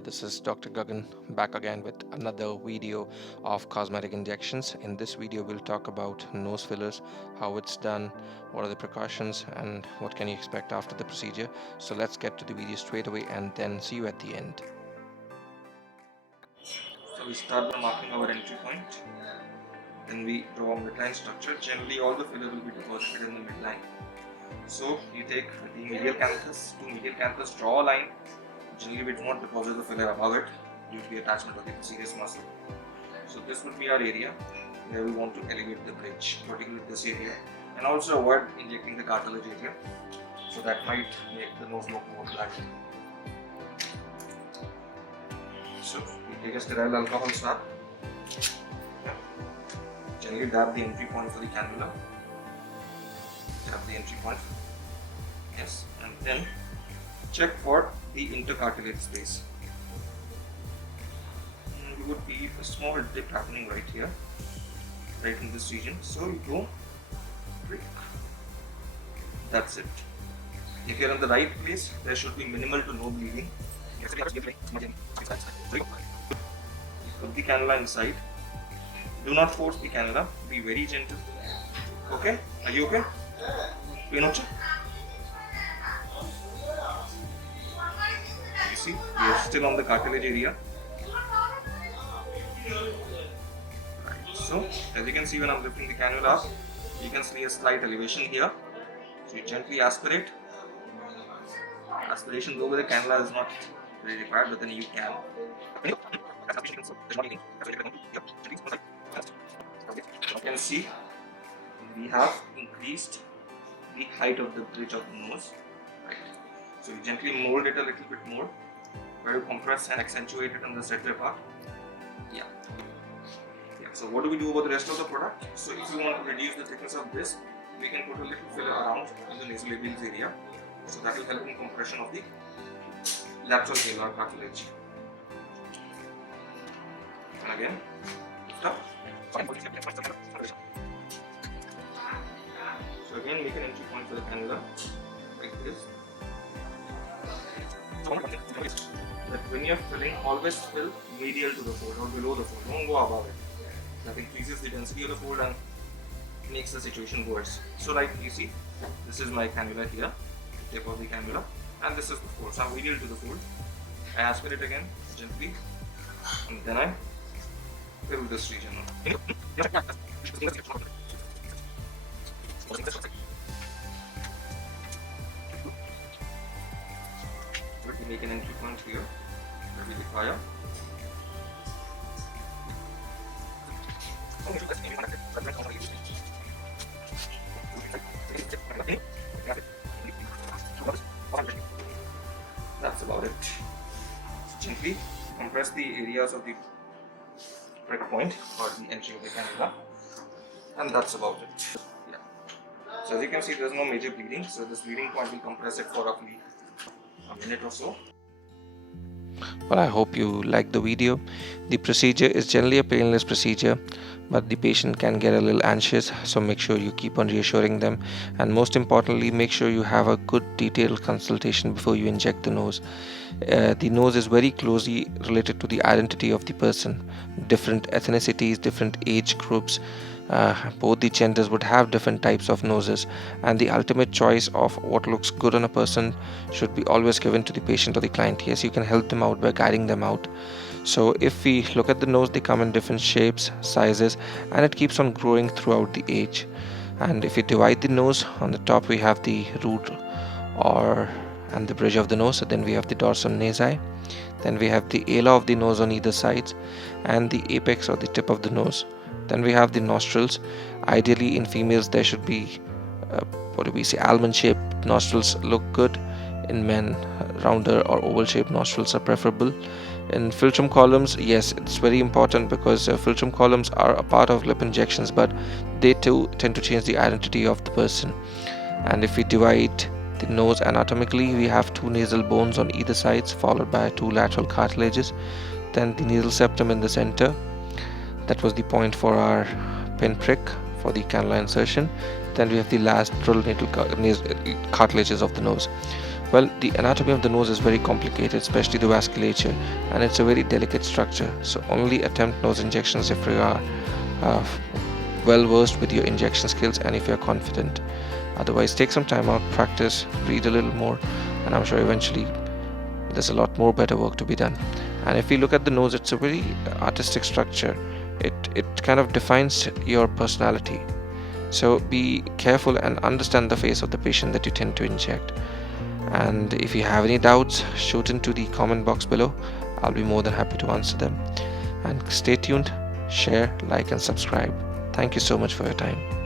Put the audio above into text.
there, this is Dr. Gagan back again with another video of cosmetic injections. In this video, we'll talk about nose fillers, how it's done, what are the precautions, and what can you expect after the procedure. So let's get to the video straight away and then see you at the end. So we start by marking our entry point. Then we draw a midline structure. Generally, all the filler will be deposited in the midline. So you take the medial canthus to medial canthus, draw a line. Generally, we do not deposit the filler above it due to the attachment of the procedur's muscle. So this would be our area where we want to elevate the bridge, particularly this area, and also avoid injecting the cartilage area, so that might make the nose look more flat. So we take a sterile alcohol swab. Generally dab the entry point for the cannula. Dab the entry point. Yes, and then check for the intercartilage space. You would be a small dip happening right here, right in this region. So you go prick. That's it. If you're in the right place, there should be minimal to no bleeding. Put the cannula inside. Do not force the cannula. Be very gentle. Okay? Are you okay? Pinocha? You see, we are still on the cartilage area. Right. So, as you can see, when I'm lifting the cannula up, you can see a slight elevation here. So you gently aspirate. Aspiration though with the cannula is not really required, but then you can. You can see we have increased the height of the bridge of the nose. Right. So you gently mold it a little bit more, where you compress and accentuate it on the center part. Yeah. So what do we do about the rest of the product? So if you want to reduce the thickness of this, we can put a little filler around in the naso-labial area. So that will help in compression of the lateral alar cartilage. And again, lift up. So again, make an entry point for the cannula, like this. That when you are filling, always fill medial to the fold or below the fold. Don't go above it. That increases the density of the fold and makes the situation worse. So like you see, this is my cannula here, tip of the cannula, and this is the fold. So I'm medial to the fold. I aspirate again gently, and then I fill this region. Let me make an entry point here. Let me fire. That's about it. Gently compress the areas of the prick point or the entry of the cannula, and that's about it. Yeah. So as you can see, there's no major bleeding. So this bleeding point will compress it for roughly a minute or so. Well, I hope you liked the video. The procedure is generally a painless procedure, but the patient can get a little anxious, so make sure you keep on reassuring them, and most importantly, make sure you have a good detailed consultation before you inject the nose. The nose is very closely related to the identity of the person. Different ethnicities, different age groups, both the genders would have different types of noses, and the ultimate choice of what looks good on a person should be always given to the patient or the client. Yes, you can help them out by guiding them out. So if we look at the nose, they come in different shapes, sizes, and it keeps on growing throughout the age. And if we divide the nose, on the top we have the root and the bridge of the nose. So then we have the dorsum nasi, then we have the ala of the nose on either sides, and the apex or the tip of the nose. Then we have the nostrils. Ideally in females there should be almond shaped nostrils look good. In men, rounder or oval shaped nostrils are preferable. In philtrum columns, yes, it's very important because philtrum columns are a part of lip injections, but they too tend to change the identity of the person. And if we divide the nose anatomically, we have two nasal bones on either sides, followed by two lateral cartilages, then the nasal septum in the center. That was the point for our pin prick for the cannula insertion. Then we have the lateral nasal cartilages of the nose. Well, the anatomy of the nose is very complicated, especially the vasculature, and it's a very delicate structure. So only attempt nose injections if you are uh, well versed with your injection skills and if you're confident. Otherwise, take some time out, practice, read a little more, and I'm sure eventually there's a lot more better work to be done. And if we look at the nose, it's a very artistic structure. It kind of defines your personality. So be careful and understand the face of the patient that you tend to inject. And if you have any doubts, shoot into the comment box below. I'll be more than happy to answer them. And stay tuned, share, like, and subscribe. Thank you so much for your time.